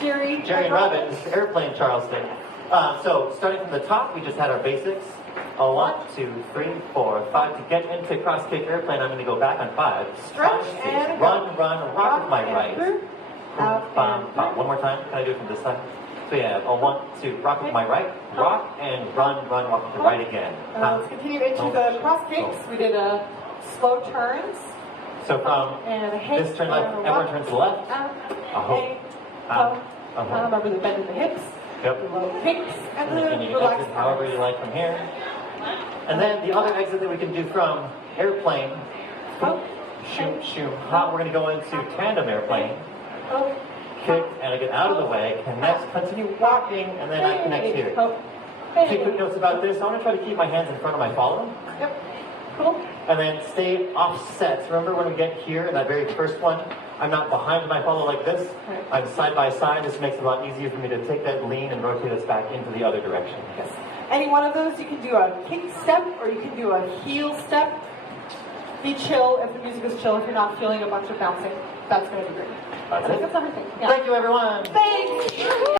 Jerry. Jerry and Rabbit, this is airplane Charleston. So starting from the top, we just had our basics. 1, 2, 3, 4, 5. To get into cross kick airplane, I'm going to go back on 5. Stretch 5, 6. and Run, rock with my right. Out and One more time. Can I do it from this side? So yeah, 1, 2, rock with my right. Rock and run, walk with the right again. Let's continue into the cross kicks. We did slow turns. So from this turn left, everyone turns to the left. Remember the bend in the hips. Yep. The low kicks and the you relaxed exit however you like from here. And then the other exit that we can do from airplane, shoot, shoot, hop. We're going to go into tandem airplane. Kick, and I get out of the way, connect, continue walking, and then I connect here. Take quick notes about this. I want to try to keep my hands in front of my follower. Yep. Cool. And then stay offset. Remember when we get here in that very first one, I'm not behind my follower like this. Right. I'm side by side. This makes it a lot easier for me to take that lean and rotate us back into the other direction. Yes. Any one of those, you can do a kick step or you can do a heel step. Be chill if the music is chill. If you're not feeling a bunch of bouncing, that's going to be great. That's I think it. that's everything. Yeah. Thank you, everyone. Thanks.